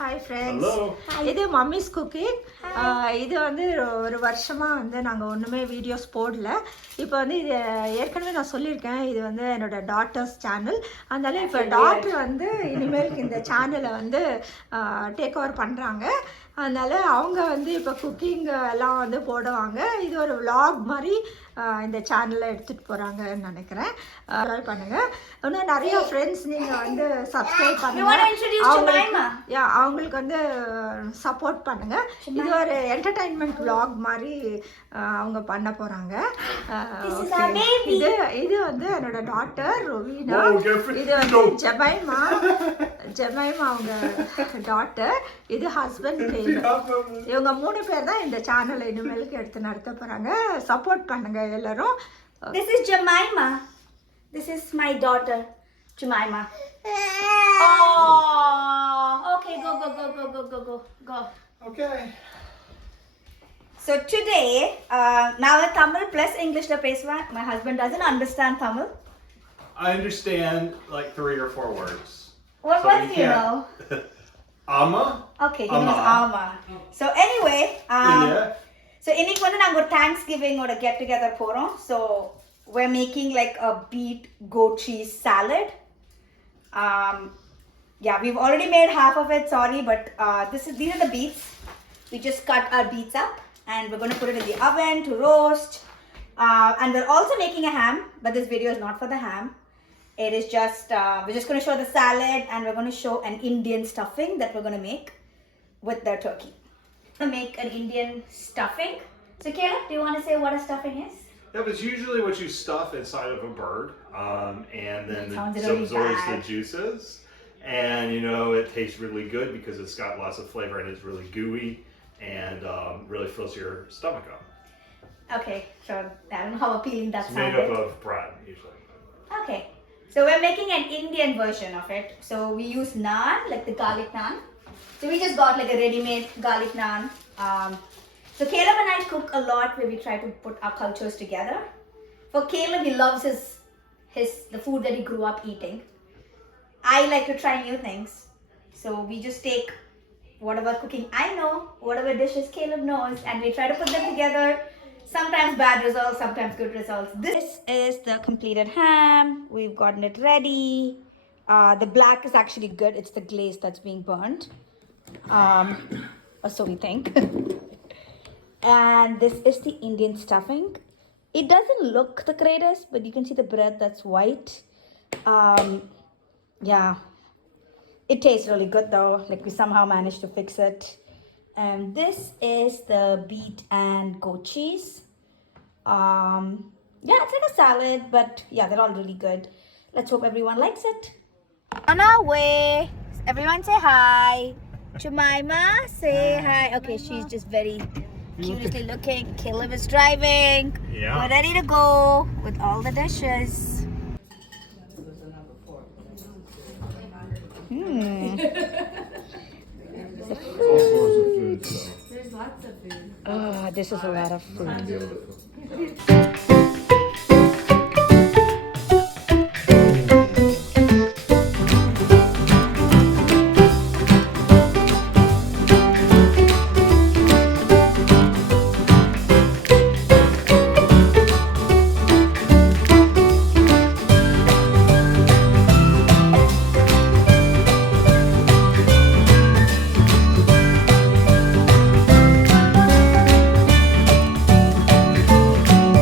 Hi friends. Hello. இது mummy's cooking. இது வந்து ஒரு வருஷமாக வந்து நாங்கள் ஒன்றுமே வீடியோஸ் போடல. இப்போ வந்து இது ஏற்கனவே நான் சொல்லியிருக்கேன், இது வந்து என்னோடய டாட்டர்ஸ் சேனல். அதனால இப்போ டாட்டர் வந்து இனிமேல் இந்த சேனலை வந்து டேக் ஓவர் பண்ணுறாங்க. அதனால் அவங்க வந்து இப்போ குக்கிங் எல்லாம் வந்து போடுவாங்க. இது ஒரு விலாக் மாதிரி இந்த சேனலில் எடுத்துகிட்டு போகிறாங்கன்னு நினைக்கிறேன். பண்ணுங்கள். இன்னும் நிறைய ஃப்ரெண்ட்ஸ் நீங்கள் வந்து சப்ஸ்கிரைப் பண்ணுங்கள். அவங்களுக்கு வந்து சப்போர்ட் பண்ணுங்கள். இது ஒரு என்டர்டைன்மெண்ட் விலாக் மாதிரி அவங்க பண்ண போகிறாங்க. இது வந்து என்னோட டாட்டர் ரொவீனா. இது வந்து ஜெமைமா அவங்க டாட்டர். இது ஹஸ்பண்ட் பேர். இவங்க 3 பேர் தான் இந்த சேனலை இனிமேலுக்கு எடுத்து நடத்த போகிறாங்க. சப்போர்ட் பண்ணுங்க எல்லாரும். This is Jemima. This is my daughter, Jemima. Oh, okay, go. Okay. So today, now the Tamil plus English la pesva. My husband doesn't understand Tamil. I understand like 3 or 4 words. What So do you know? Amma. Okay, he knows Amma. So anyway, Yeah. so இன்னைக்கு வந்து நாங்க ஒரு Thanksgiving ஓட get together போறோம். So we're making like a beet goat cheese salad. Yeah, we've already made half of it. Sorry, but these are the beets. We just cut our beets up and we're going to put it in the oven to roast. And we're also making a ham, but this video is not for the ham. It is just we're just going to show the salad and we're going to show an Indian stuffing that we're going to make with the turkey. Make an Indian stuffing. So Caleb, do you want to say what a stuffing is? Yeah, it's usually what you stuff inside of a bird, and then Sounds it really absorbs the bad. juices, and you know it tastes really good because it's got lots of flavor and it's really gooey and really fills your stomach up. Okay, sure. I don't know how appealing that It's made sounded. up of bread usually. Okay, so we're making an Indian version of it. So we use naan, like the garlic naan. So we just got like a ready-made garlic naan. So Caleb and I cook a lot where we try to put our cultures together. For Caleb, he loves the food that he grew up eating. I like to try new things. So we just take whatever cooking I know, whatever dishes Caleb knows, and we try to put them together. Sometimes bad results, sometimes good results. This is the completed ham. We've gotten it ready. The black is actually good. It's the glaze that's being burnt. Or so we think. And this is the Indian stuffing. It doesn't look the greatest, but you can see the bread that's white. Yeah. It tastes really good though. Like we somehow managed to fix it. And this is the beet and goat cheese. Yeah, it's like a salad, but yeah, they're all really good. Let's hope everyone likes it. On our way. Everyone say hi. Jemima, say hi. Okay, she's just very curiously looking. Caleb is driving. Yeah. We're ready to go with all the dishes. All sorts of food. So. There's lots of food. Oh, this is a lot of food. Might be able to cook.